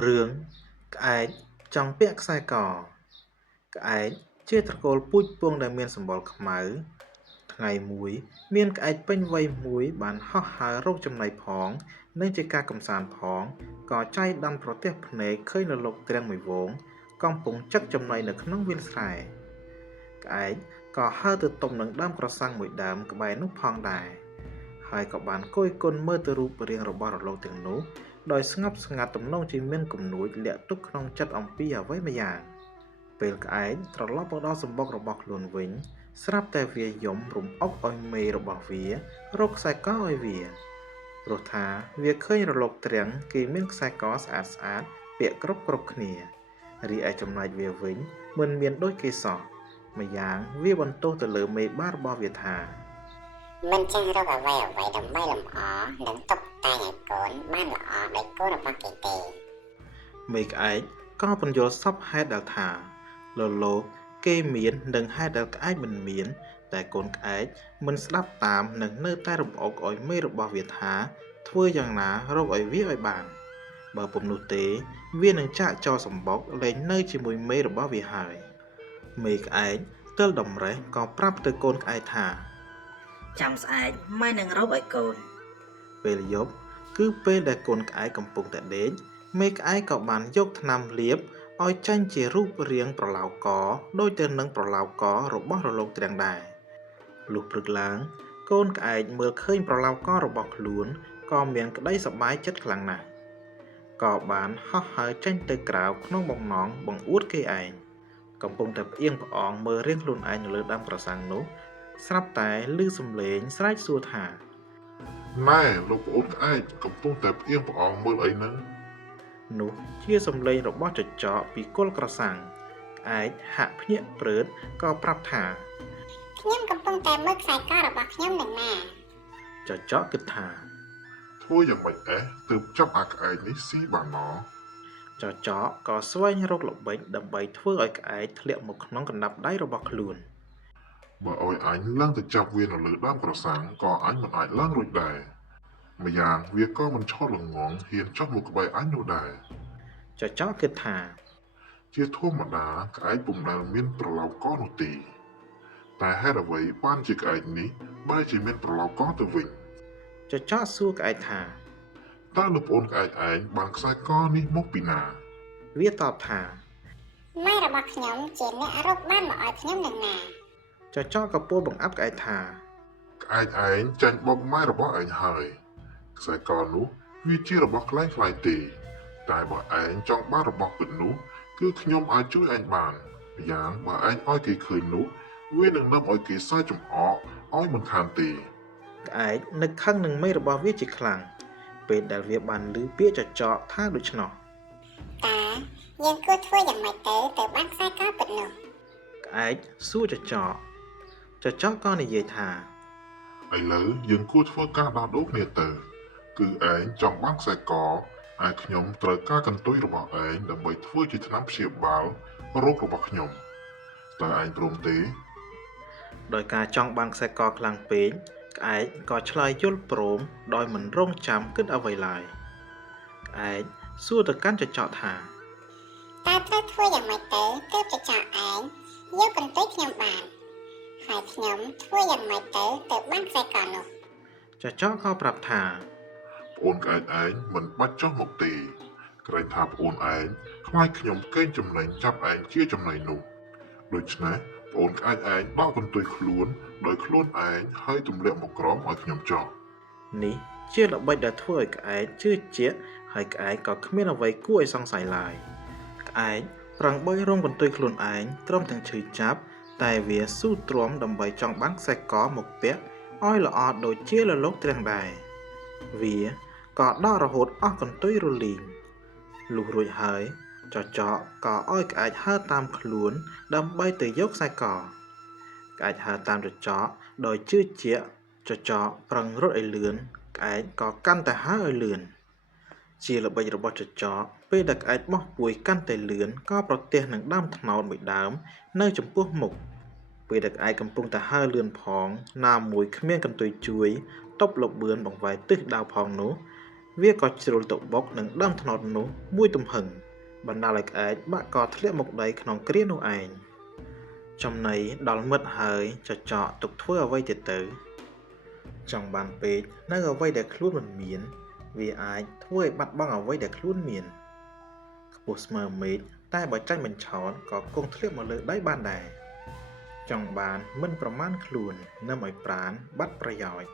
រឿងក្អែកចង់ពាក់ខ្សែកក្អែកជាត្រកូលពូជពង្សដែលមានសម្បុរខ្មៅថ្ងៃមួយមានក្អែកពេញវ័យមួយបានហោះហើររកចំណីផងនិងជាការកម្សាន្តផងក៏ចៃដន្យប្រទះភ្នែកឃើញរលកទ្រាំងមួយហ្វូងកំពុងចឹកចំណីនៅក្នុងវាលស្រែក្អែកក៏ហើរទៅតុបនឹងដើមក្រសាំងមួយដើមក្បែរនោះផងដែរហើយក៏បានគយគន់មើលទៅរូបរាងរបស់រលកទាំងនោះដោយស្ងប់ស្ងាត់ទំនងជាមានគំនួចលាក់ទុកក្នុងចិត្តអំពីអ្វីម្យ៉ាងពេលក្អែកត្រឡប់មកដល់សម្បុករបស់ខ្លួនវិញស្រាប់តែវាយំរំអុកឲ្យមេរបស់វារកខ្សែកឲ្យវាព្រោះថាវាឃើញរលកទ្រាំងគេមានខ្សែកស្អាតពាក់គ្រប់គ្នារីឯចំណែកវាវិញមិនមានដូចគេសោះម្យ៉ាងវាបន្ទោសទៅលើមេបារបស់វាថាមិនចេះរកអ្វីដើម្បីលម្អនិងតុបតែងឲ្យកូនបានល្អដោយកូនរបស់គេទេមេក្អែកក៏ពន្យល់សពហេតុដែលថាលលោកគេមាននិងហេតុដែលក្អែកមិនមានតែកូនក្អែកមិនស្ដាប់តាមនិងនៅតែរំអុកឲ្យមេរបស់វាថាធ្វើយ៉ាងណារកឲ្យវាឲ្យបានបើពុំនោះទេវានឹងចាក់ចោលសម្បុកលែងនៅជាមួយមេរបស់វាហើយមេក្អែកទើលដំរេះក៏ប្រាប់ទៅកូនក្អែកថាចាំស្អែកម៉ែនឹងរកឲ្យកូនពេលយប់គឺពេលដែលកូនក្អែកកំពុងតែដេកមេក្អែកក៏បានយកថ្នាំលាបឲ្យចាញ់ជារូបរាងប្រឡៅកដូចទៅនឹងប្រឡៅករបស់រលកទ្រាំងដែរលុះព្រឹកឡើងកូនក្អែកមើលឃើញប្រឡៅករបស់ខ្លួនក៏មានក្តីសប្បាយចិត្តខ្លាំងណាស់ក៏បានហោះហើរចេញទៅក្រៅក្នុងបំណងបង្អួតគេឯងកំពុងតែផ្អៀងផ្អងមើលរៀងខ្លួនឯងនៅលើដើមក្រសាំងនោះស្រាប់តែឮសំឡេងស្រែកសួរថាណែលោកប្អូនក្អែកកំពុងតែផ្អៀងផ្អងមើលអីហ្នឹងនោះជាសំឡេងរបស់ចចកពីគល់ក្រសាំងក្អែកហាក់ភ្ញាក់ព្រឺតក៏ប្រាប់ថាខ្ញុំកំពុងតែមើលខ្សែករបស់ខ្ញុំនឹងណាចចកគិតថាធ្វើយ៉ាងម៉េចទើបចាប់អាក្អែកនេះស៊ីបានណចចកក៏ស្វែងរកល្បិចដើម្បីធ្វើឲ្យក្អែកធ្លាក់មកក្នុងកណ្ដាប់ដៃរបស់ខ្លួនបើឲ្យអញឡើងទៅចាប់វានៅលើដើមក្រសាំងក៏អញមិនអាចឡើងរួចដែរម្យ៉ាងវាក៏មិនឈរល្ងងហ៊ានចុះមកក្បែរអញនោះដែរចចកគិតថាជាធម្មតាក្អែកពុំដែលមានប្រឡៅកនោះទេតែហេតុអ្វីបានជាក្អែកនេះបែរជាមានប្រឡៅកទៅវិញចចកសួរក្អែកថាតើលោកប្អូនក្អែកឯងបានខ្សែកនេះមកពីណាវាតបថាម៉ែរបស់ខ្ញុំជាអ្នករកបានមកឲ្យខ្ញុំនឹងណាចចកក៏ពោលបង្អាប់ក្អែកថាក្អែកឯងចាញ់បុកម៉ែរបស់ឯងហើយខ្សែកនោះវាជារបស់ក្លែងៗទេតែបើឯងចង់បានរបស់ពិតនោះគឺខ្ញុំអាចជួយឯងបានម្យ៉ាងបើឯងឲ្យគេឃើញនោះវានឹងនាំឲ្យគេសើចចំអកឲ្យមិនខានទេក្អែកនឹកខឹងនឹងមេរបស់វាជាខ្លាំងពេលដែលវាបានឮពាក្យចចកថាដូច្នោះតាយើងគួរធ្វើយ៉ាងម៉េចទៅបានខ្សែកពិតនោះក្អែកសួរចចកក៏និយាយថាឥឡូវយើងគួរធ្វើការដោះដូរគ្នាទៅគឺឯងចង់បានខ្សែកឯខ្ញុំត្រូវការកន្ទុយរបស់ឯងដើម្បីធ្វើជាថ្នាំព្យាបាលរោគរបស់ខ្ញុំតើឯងព្រមទេដោយការចង់បានខ្សែកខ្លាំងពេកក្អែកក៏ឆ្លើយយល់ព្រមដោយមិនរងចាំគិតអ្វីឡើយក្អែកសួរទៅកាន់ចចកថាតើត្រូវធ្វើយ៉ាងម៉េចទៅទើបចចកឯងយកកន្ទុយខ្ញុំបានហើយខ្ញុំធ្វើយ៉ាងម៉េចទៅបានខ្សែកនោះចចកក៏ប្រាប់ថាប្អូនក្អែកឯងមិនបាច់ចុះមកទេក្រែងថាប្អូនឯងខ្លាចខ្ញុំកេងចំណេញចាប់ឯងជាចំណៃនោះដូច្នេះប្អូនក្អែកឯងបោកកន្ទុយខ្លួនដោយខ្លួនឯងហើយទម្លាក់មកក្រោមឲ្យខ្ញុំចុះនេះជាល្បិចដែលធ្វើឲ្យក្អែកជឿជាក់ហើយក្អែកក៏គ្មានអ្វីគួរឲ្យសង្ស័យឡើយក្អែកប្រឹងបើយរងកន្ទុយខ្លួនឯងទ្រាំទាំងឈឺចាប់តែវាស៊ូទ្រាំដើម្បីចង់បានខ្សែកមកពាក់ឲ្យល្អដូចជាលលោកទ្រាំងដែរវាក៏ដករហូតអស់កន្ទុយរលីងលុះរួចហើយចចកក៏ឲ្យក្អែកហើរតាមខ្លួនដើម្បីទៅយកខ្សែកក្អែកហើរតាមចចកដោយជឿជាក់ចចកប្រឹងរត់ឲ្យលឿនក្អែកក៏កាន់តែហើរឲ្យលឿនជាល្បិចរបស់ចចកពេលដែលក្អែកបោះពួយកាន់តែលឿនក៏ប្រទះនឹងដើមត្នោតមួយដើមនៅចំពោះមុខពេលដែលក្អែកកំពុងតែហើរលឿនផងណាមួយគ្មានកន្ទុយជួយតប់លបឿនបង្វែរទិសដៅផងនោះ វាក៏ជ្រុលទៅបុកនឹងដើមត្នោតនោះមួយទំហឹងបណ្ដាលឲ្យក្អែកបាក់ក៏ធ្លាក់មកដីក្នុងគ្រានោះឯងចំណៃដល់មិត្តហើយចចកទុកធ្វើអ្វីទៀតទៅចង់បានពេកនៅអ្វីដែលខ្លួនមិនមានវាអាចធ្វើឲ្យបាត់បង់អ្វីដែលខ្លួនមានខ្ពស់ស្មើមេឃតែបើចាញ់បញ្ឆោតក៏គង់ធ្លាក់មកលើដីបានដែរចង់បានមិនប្រមាណខ្លួននាំឲ្យប្រាណបាត់ប្រយោជន៍